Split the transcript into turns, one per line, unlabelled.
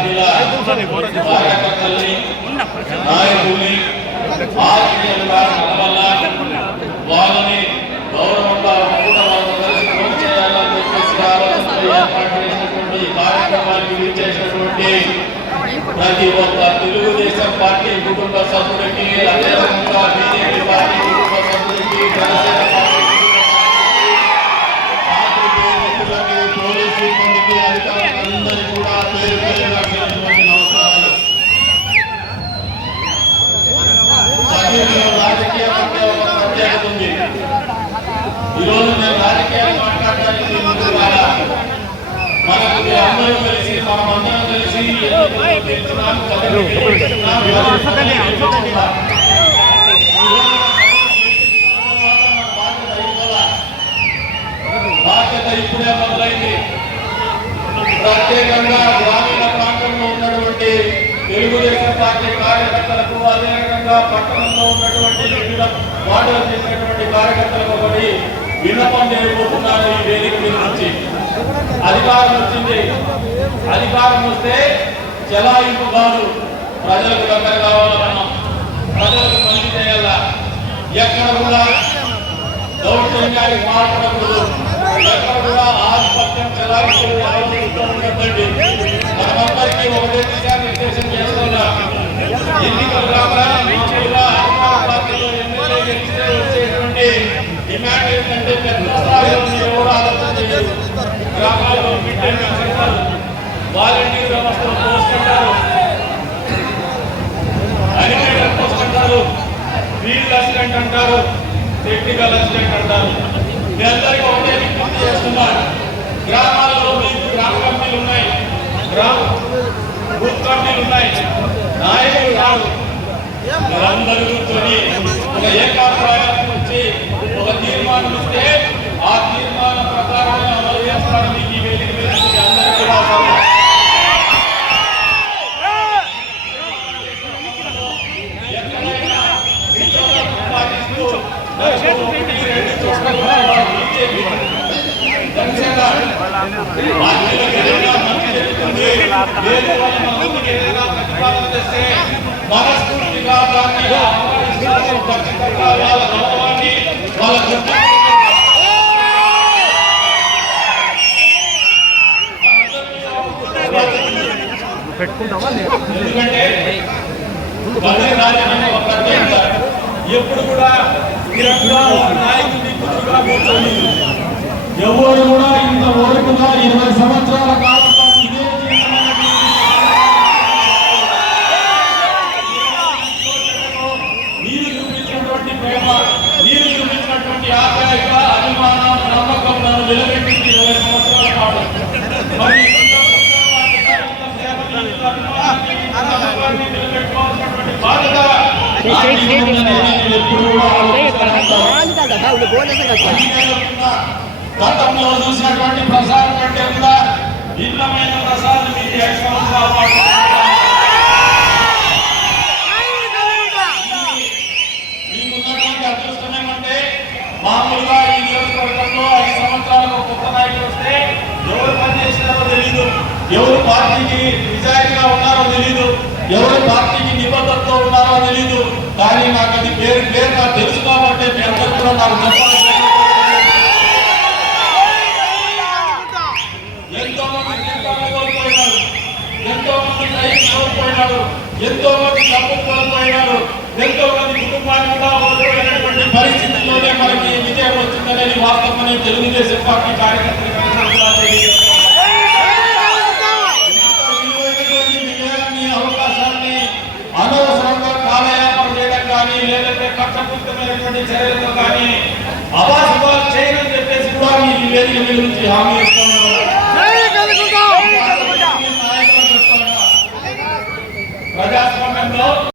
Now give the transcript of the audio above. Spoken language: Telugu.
మళ్ళీ
కార్యకర్తల్ని నాయకుల్ని ఆత్మీయులుగా నడవాలా వాళ్ళని గౌరవంగా చేసినటువంటి ఈ కార్యక్రమానికి విచ్చేసినటువంటి ప్రతి ఒక్క తెలుగుదేశం పార్టీ కుటుంబ సభ్యులకి అదేవిధంగా బీజేపీ పార్టీ కుటుంబ సభ్యులకి జనసేన పార్టీ పార్టీ పోలీసు సిబ్బందికి అధికారులందరికీ ఈరోజు మన బాధ్యత బాధ్యత ఇప్పుడే మొదలైంది ప్రత్యేకంగా గ్రామీణ ప్రాంతంలో ఉన్నటువంటి తెలుగుదేశం పార్టీ కార్యకర్తలకు అదేవిధంగా పట్టణంలో ఉన్నటువంటి వివిధ వార్డులు చేసినటువంటి కార్యకర్తలకు ఒకటి విన్నపం చేయబోతున్నారు ఈ వేదిక నుంచి అధికారం వచ్చింది అధికారం వస్తే చెలాయింపు కాదు. ప్రజలకు దగ్గర కావాలన్నా ప్రజలకు మంచి చేయాల? ఎక్కడ కూడా దౌర్జన్యానికి మాట్లాడకూడదు ఎక్కడ కూడా ఆధిపత్యం చెలాయింపు ఆలోచిస్తూ ఉండద్దండి. మనమందరికీ ఒకటే దిశానిర్దేశం చేస్తున్నా. ఎన్నికలు రావాలని మీ అందరికీ ఒకటే విజ్ఞప్తి చేస్తున్నారు గ్రామాలలో మీకు గ్రామ కమిటీలు ఉన్నాయి. గ్రామ బూత్ కమిటీలు ఉన్నాయి. నాయకులు కాదు మీరందరూ కూర్చొని ఒక ఏకాభిప్రాయానికి వచ్చి ఒక తీర్మానం ఇస్తే ఆ తీర్మానం ప్రకారం అమలు చేస్తారని ఈ వేదిక మీద అందరూ కూడా సవాల్. ఎక్కడైనా ఇంటర్నెట్ పాటిస్తూ దశకు ఒకటి రెండు చోట్ల బీజేపీ జనసేన పార్టీలకు ఏదైనా మంచి జరుగుతుంది లేదు వాళ్ళ మందికి ఏదైనా ప్రతిపాదన తెస్తే మనస్ఫూర్తిగా దాన్ని ఆహ్వానిస్తాము ఖచ్చితంగా వాళ్ళ గౌరవాన్ని వాళ్ళ గుర్తింపు ఎప్పుడు కూడా స్థిరంగా ఒక నాయకుడిని కుదురుగా కూర్చొని ఎవరు కూడా ఇంత ఓడిపుగా ఇరవై సంవత్సరాల కాలం ఇదే మీరు చూపించినటువంటి ప్రేమ మీరు చూపించినటువంటి ఆప్యాయత అభిమానం నమ్మకం నన్ను నిలబెట్టింది ఇరవై సంవత్సరాల పాటు. మరి ఇంత సంవత్సరాల ఇంత సేవని, ఇంత అభిమానాన్ని, ఇంత నమ్మకాన్ని నిలబెట్టుకోవాల్సినటువంటి బాధ్యత నాకు ఉందని నేను ఎప్పుడూ కూడా ఆలోచిస్తాను గతంలో చూసినటువంటి ప్రసాదం కంటే కూడా భిన్నమైన సంవత్సరాల పాటు మీకున్నటువంటి అదృష్టం ఏమంటే మామూలుగా ఈ నియోజకవర్గంలో ఐదు సంవత్సరాలకు కొత్త నాయకుడు వస్తే ఎవరు పనిచేసినారో తెలియదు ఎవరు పార్టీకి నిజాయితీగా ఉన్నారో తెలియదు ఎవరు పార్టీకి నిబద్ధతతో ఉన్నారో తెలియదు కానీ నాకు అది పేరు పేరుగా తెలుసు కాబట్టి మీ అందరూ కూడా నాకు చెప్పాలి. ఎంతో మంది జీవితాలు కోల్పోయినారు. ఎంతో మంది రైతు కోల్పోయినారు. ఎంతో మంది డబ్బులు కోల్పోయినారు. ఎంతో మంది కుటుంబాన్ని కూడా కోల్పోయినటువంటి పరిస్థితుల్లోనే మనకి విజయం వచ్చిందనేది వాస్తవమని తెలుగుదేశం పార్టీ కార్యకర్తలు కక్షపూరితమైనటువంటి చర్యలతో కానీ అవాసవాలు చేయని చెప్పేసి కూడా మీ ఈ వేదిక మీద నుంచి హామీ ఇస్తున్నాను ప్రజాస్వామ్యంలో